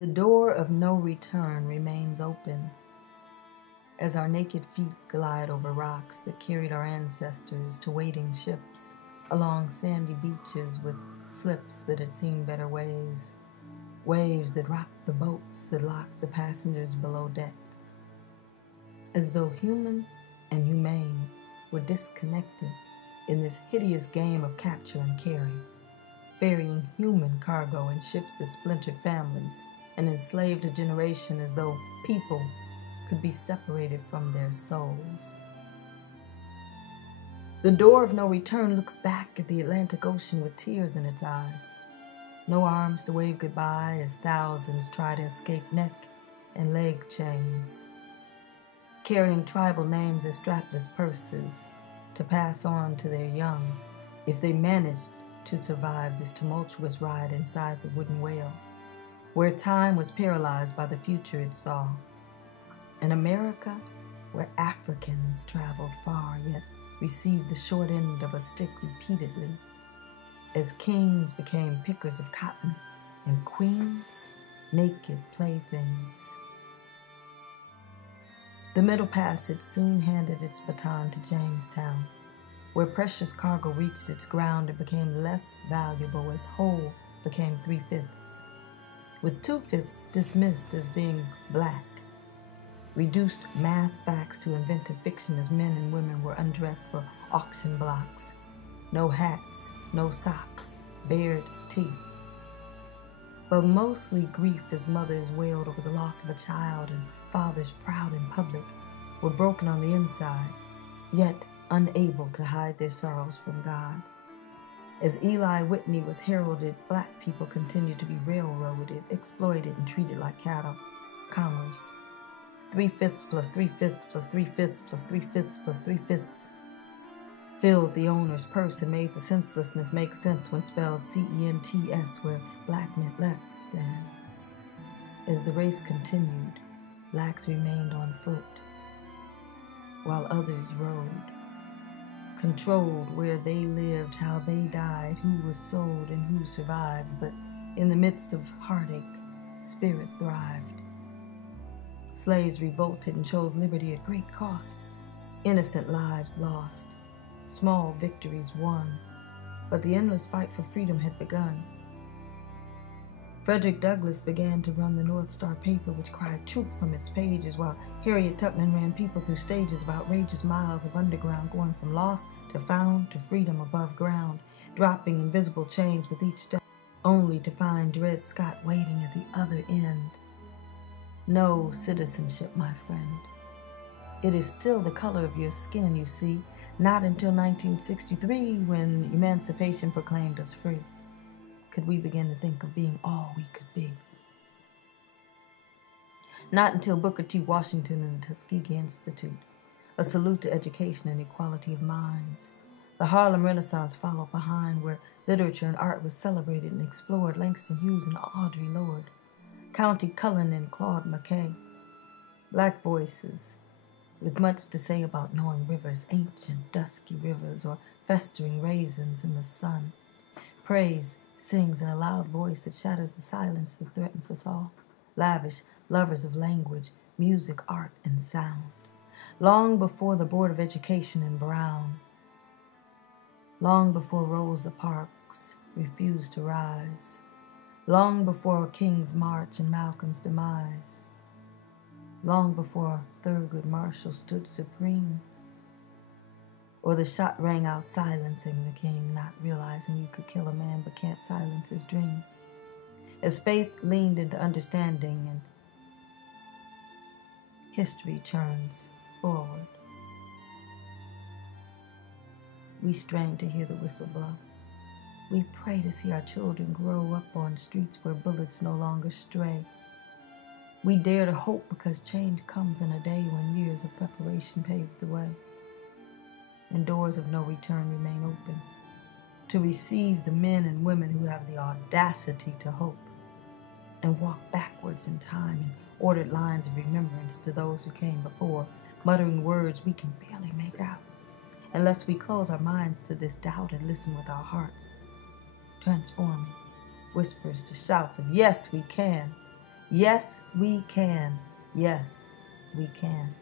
The door of no return remains open as our naked feet glide over rocks that carried our ancestors to waiting ships, along sandy beaches with slips that had seen better ways, waves that rocked the boats that locked the passengers below deck. As though human and humane were disconnected in this hideous game of capture and carry, ferrying human cargo in ships that splintered families and enslaved a generation as though people could be separated from their souls. The door of no return looks back at the Atlantic Ocean with tears in its eyes. No arms to wave goodbye as thousands try to escape neck and leg chains, carrying tribal names as strapless purses to pass on to their young if they managed to survive this tumultuous ride inside the wooden whale, where time was paralyzed by the future it saw. An America where Africans traveled far yet received the short end of a stick repeatedly, as kings became pickers of cotton and queens naked playthings. The Middle Passage soon handed its baton to Jamestown, where precious cargo reached its ground and became less valuable as whole became 3/5, with 2/5 dismissed as being black, reduced math facts to inventive fiction as men and women were undressed for auction blocks. No hats, no socks, bared teeth. But mostly grief as mothers wailed over the loss of a child and fathers proud in public were broken on the inside, yet unable to hide their sorrows from God. As Eli Whitney was heralded, black people continued to be railroaded, exploited, and treated like cattle. Commerce. 3/5 plus 3/5 plus 3/5 plus 3/5 plus 3/5 filled the owner's purse and made the senselessness make sense when spelled CENTS, where black meant less than. As the race continued, blacks remained on foot, while others rode, controlled where they lived, how they died, who was sold, and who survived. But in the midst of heartache, spirit thrived. Slaves revolted and chose liberty at great cost. Innocent lives lost. Small victories won. But the endless fight for freedom had begun. Frederick Douglass began to run the North Star paper, which cried truth from its pages, while Harriet Tubman ran people through stages of outrageous miles of underground, going from lost to found to freedom above ground, dropping invisible chains with each step, only to find Dred Scott waiting at the other end. No citizenship, my friend. It is still the color of your skin, you see, not until 1963, when emancipation proclaimed us free, could we begin to think of being all we could be. Not until Booker T. Washington and the Tuskegee Institute, a salute to education and equality of minds. The Harlem Renaissance followed behind, where literature and art was celebrated and explored. Langston Hughes and Audre Lorde, Countee Cullen and Claude McKay. Black voices with much to say about knowing rivers, ancient dusky rivers, or festering raisins in the sun. Praise sings in a loud voice that shatters the silence that threatens us all. Lavish lovers of language, music, art, and sound. Long before the Board of Education in Brown, long before Rosa Parks refused to rise, long before King's March and Malcolm's demise, long before Thurgood Marshall stood supreme, or the shot rang out silencing the king, not realizing you could kill a man but can't silence his dream. As faith leaned into understanding and history churns forward, we strain to hear the whistle blow. We pray to see our children grow up on streets where bullets no longer stray. We dare to hope because change comes in a day when years of preparation pave the way, and doors of no return remain open to receive the men and women who have the audacity to hope and walk backwards in time in ordered lines of remembrance to those who came before, muttering words we can barely make out, unless we close our minds to this doubt and listen with our hearts, transforming whispers to shouts of yes, we can. Yes, we can. Yes, we can.